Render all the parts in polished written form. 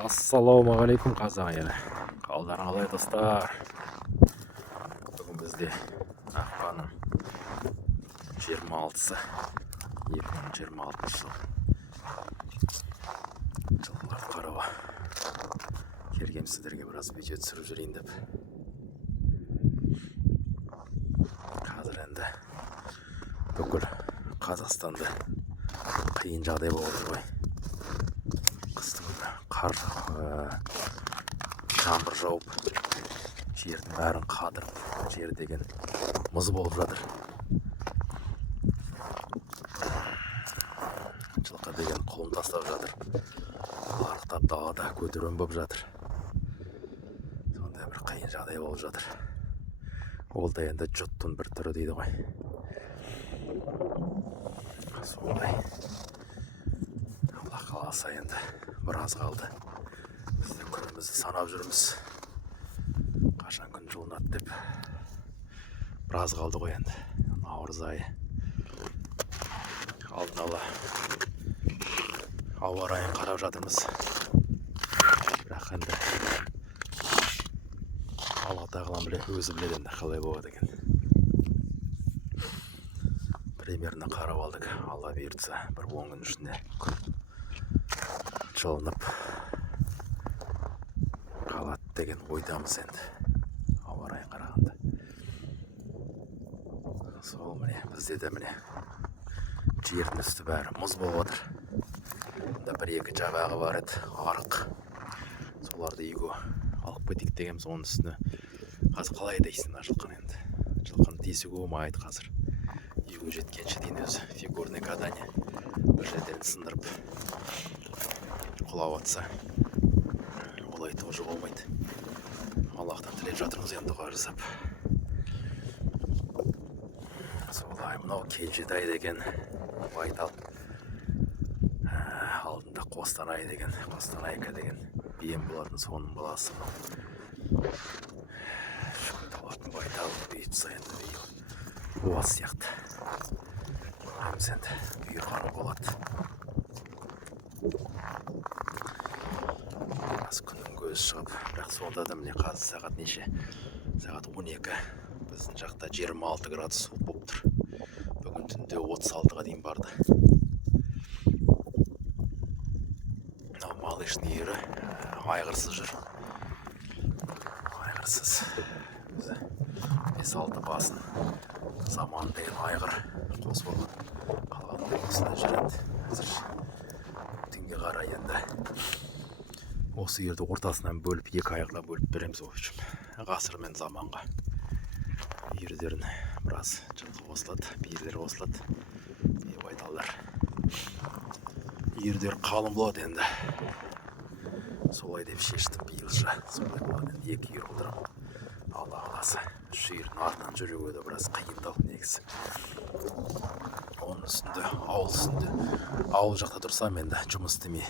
Ассалаумағалейкум қазақ елі. Қалдарың қалай достар? Бүгін бізде ақпанның 26-сы 2026 жыл. Жылқыларды қарауға келгем, сіздерге біраз видео түсіріп жүрейін деп. Қазір енді бүкіл Қазақстанда қиын жағдай болып отыр ғой. Қыстың қар, жаңбыр жауып, жердің бәрін қадырып, жер деген мұз болып жатыр. Жылқы деген қолын тастап жатыр. Арықтап далада көтерем болып жатыр. Сондай бір қиын жағдай болып жатыр. Ол да енді жұттың бір түрі дейді ғой. Солай. Алла қаласа енді біраз қалды. Біз де күнімізді санап жүрміз. Қашан күн жылынады деп. Біраз қалды ғой енді. Наурыз айы. Алдын ала ауа райын қарап жатырмыз. Бірақ енді Алла тағалам өзі біледі енді қалай болады екен. Примерно қарап алдық. Алла бұйыртса бір 10 күн ішінде күн жылынып қалады деген ойдамыз енді. Ауа райын қарағанда. Сол міне бізде де міне жердің үсті бәрі мұз болып отыр. Мұнда бір-екі жабағы бар еді, арық. Соларды үйге алып кетейік дегенбіз. Оның үстіне қазір қалай дейсің жылқыны енді. Жылқыны тесуге болмайды қазір. Үйге жеткенше дейін өзі фигурный катание бір жерден сындырып құлап атса олай тоже болмайды. Аллахтан тілеп жатырмыз енді дұға жасап. Солай, мынау Кенжетай деген Байтал, алдында Қостанай деген, Қостанайка деген бием болатын, соның баласы. Шөкет алатын Байтал бұйытса енді буаз сияқты. Көреміз енді бұйырғаны болады. Аз күннің көзі шығып, бірақ сонда да міне қазір сағат неше? Сағат 12. Біздің жақта 26 градус суық болып тұр. Бүгін түнде 36-ға дейін барды. Малыштың ері айғырсыз жүр. Айғырсыз. 5-6 басын заман деген айғыр қос болған. Қалғанында осылай жүреді. Әзір түнге қарай енді осы ерді ортасынан бөліп, екі айғырға бөліп береміз ол үшін. Ғасыр мен заманға ердерін біраз жылқы қосылады, биелер қосылады. Байталдар. Ердер қалың болады енді. Солай деп шештім биылша. Солай болады енді. Екі ер қылдырам. Алла қаласа. Үш ердің артынан жүруге де біраз қиындау негізі. Оның үстінде, ауыл үстінде. Ауыл жақта тұрсам енді жұмыс істемей.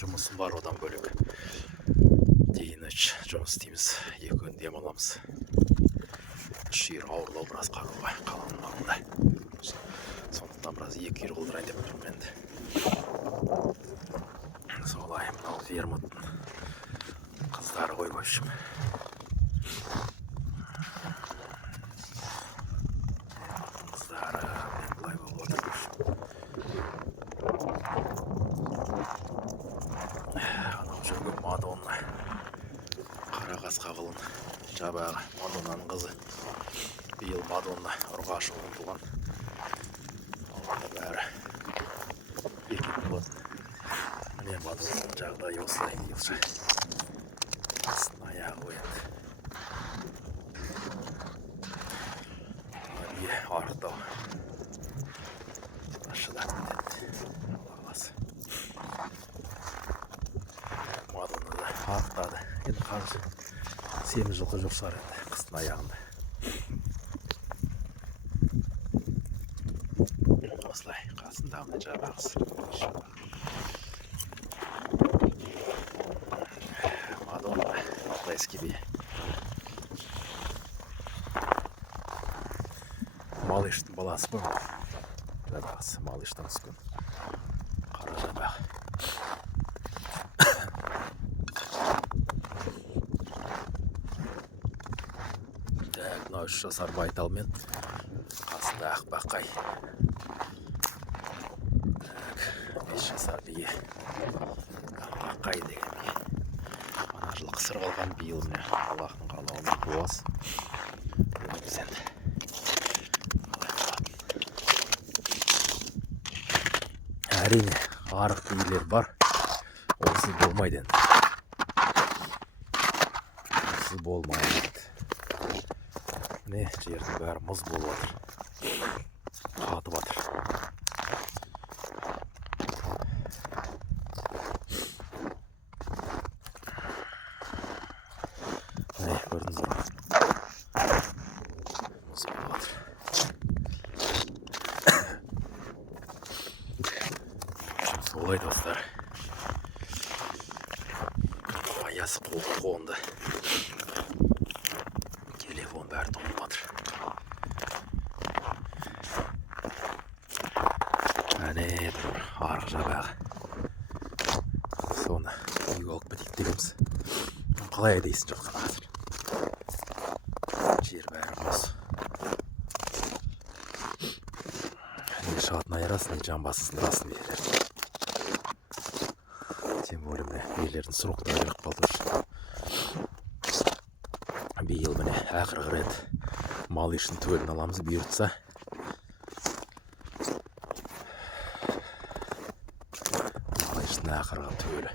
Жұмысым бар одан бөлек. Дейін жұмыс істейміз. Екі күн дем аламыз. Үш ер ауырлау біраз қаруға қаланың маңында. Сондықтан біраз екі ер қылдырайын деп тұрмын енді. Солай, мынау ферманың қыздары ғой көшім. Қыздары мен бұлай болып отыр көшім. Анау жүрген Мадонна. Қара қасқа қылын жабағы Мадоннаның қызы. Биыл Мадонна ұрғашы ұмтылған. Оларда бәрі еркек болатын. Міне Мадоннаның жағдайы осылай биылша. Астын аяғы оянды. Бие арықтау. Шыдап кетеді. Алласы. Мадонна да арықтады. Енді қазір семіз жылқы жоқ шығар енді қыстың аяғында. Осылай қасындағыны жабағыз. Мадонна, алтайский бие. Малыштың баласы бұл. Жабағыз, малыштан түскен. Қара жабағы. 3 жасар байталмен қасында ақбақай. 5 жасар бие ақбақай деген бие. Ана жылы қысыр қалған биыл міне Аллахтың қалауымен буаз өніміз енді. Әрине арық биелер бар, онсыз болмайды енді. Онсыз болмайды. Міне жердің бәрі мұз болып жатыр, қатып жатыр. Міне көрдіңіздер ме? Мұз болып жатыр. Солай достар. Аясы қолды. Телефон бәрі толып жатыр. Әне бір арық жабағы. Соны үйге алып кетейік дегенбіз. Қалай дейсің жатқан қазір? Жер бәрі мұз. Не шығатын айырасын, не жамбасын сындырасын биелер. Тем более міне биелердің сұрықтары керек қалды. Биыл міне ақырғы рет мал үшін төлін аламыз бұйыртса. Мал үшін ақырғы төлі.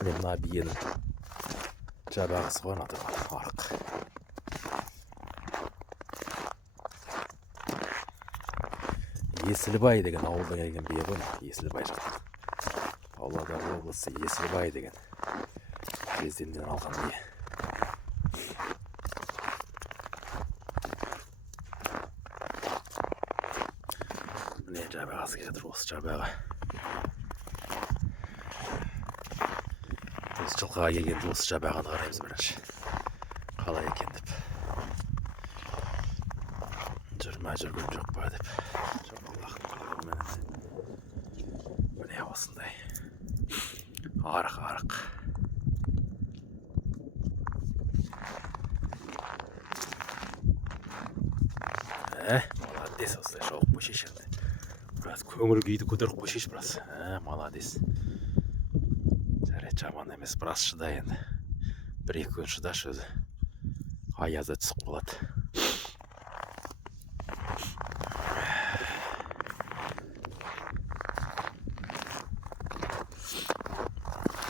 Міне мына биенің жабағысы ғой отырған арық. Есілбай деген ауылдан келген бие ғой, Есілбай жақтан. Павлодар облысы Есілбай деген кезден алған бие. Міне жабағасы келеді, осы жабаға. Осы жылқыға келгенде осы жабағаны қараймыз бірінші. Қалай екен деп. Жүрген жоқ па деп. Міне осындай арық. Молодец, осылай жауып қойшеш енді. Біраз көңіл күйді көтеріп қойшеш біраз. Молодец. Жарайды, жаман емес, біраз шыда енді. 1-2 күн шыдашы өзі. Аязы түсіп қалады.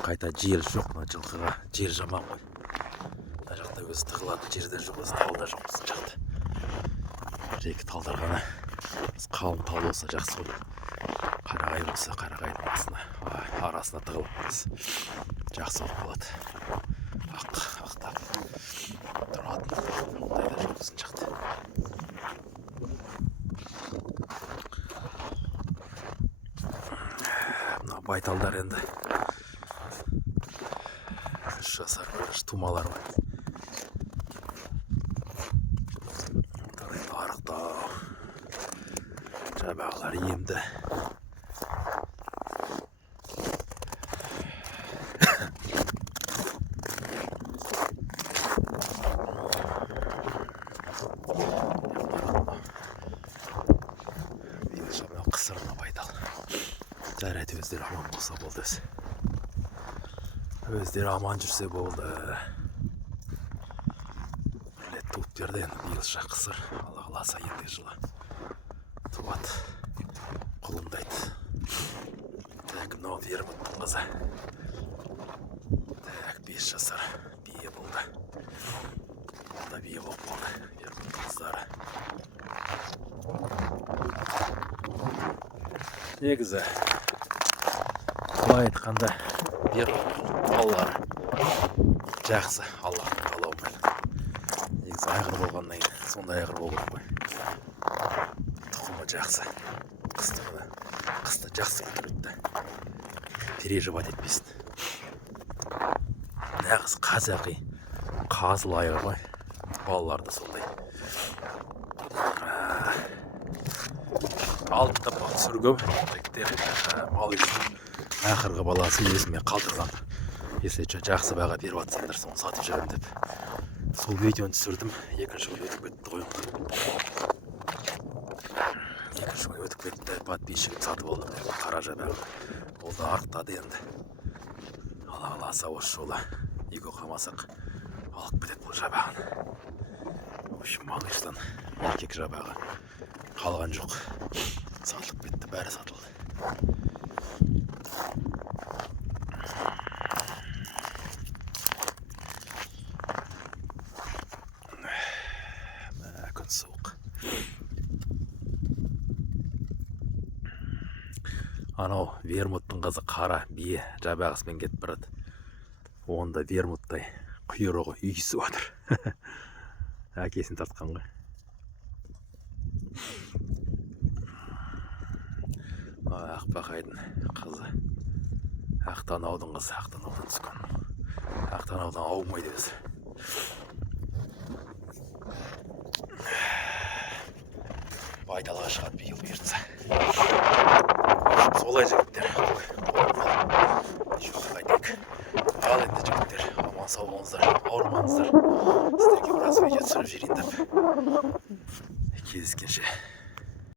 Қайта жер жоқ, мына жылқыға жер жаман ғой. Мына жақта өзі тығылады, жерде жоқ, өзі талда жоқ біздің жақта. Екі талдар ғана. Қалың тал болса жақсы ғой. Қарағай болса қарағайдың арасына тығылып жақсы болып қалады. Ақтап тұратын. Ондай да жоқ біздің жақта. Мына байталдар енді 3 жасар тумалар бар. Арықтау жабағалар емді. Қысырына байтал. Жарайды, өздері аман болса болды. Өздері аман жүрсе болды. Бірлет туып берді енді биылша қысыр. Алла қаласа енді жылы туады, құлындайды. Так, мынау Вермуттың қызы. Так, 5 жасар бие болды. Ол да бие болып қалды. Вермуттың қыздары. Негізі былай айтқанда балалары жақсы, Аллахтың қалауымен. Негізі айғыр болғаннан кейін сондай айғыр болу керек қой. Тұқымы жақсы, қысты жақсы көтереді, переживать етпесін. Нағыз қазақи қазыл айғыр ғой, балалары да сондай. Алдында сүргөп жігіттер мал үшін ақырғы баласы есіме қалдырған. Если жақсы баға беріп жатсаңдар, соны сатып жүрем деп. сол видеоны түсірдім. Екінші күн өтіп кетті ғой. Екінші күн өтіп кетті. Подписчигім сатып алды. Қара жабағы. Ол да арықтады енді. Алла қаласа осы жолы үйге қалмасақ алып кетеді бұл жабағын. В общем, малыштан еркек жабағы қалған жоқ. Сатылып кетті, бәрі сатылды. Күн суық. Анау вермуттың қызы қара бие жабағысымен кетіп барады. Онда вермуттай құйрығы үйісіп отыр. Әкесін тартқан ғой. Ақбақайдың қызы. Ақтанаудың қызы. Ақтанаудан түскен. Ақтанаудан аумайды өзі. Байдалға шығады биыл бұйыртса. Солай жігіттер. Жоқ қайтайық. Ал енді жігіттер, аман сау болыңыздар, ауырмаңыздар. Сіздерге біраз видео түсіріп жіберейін деп. Кездескенше.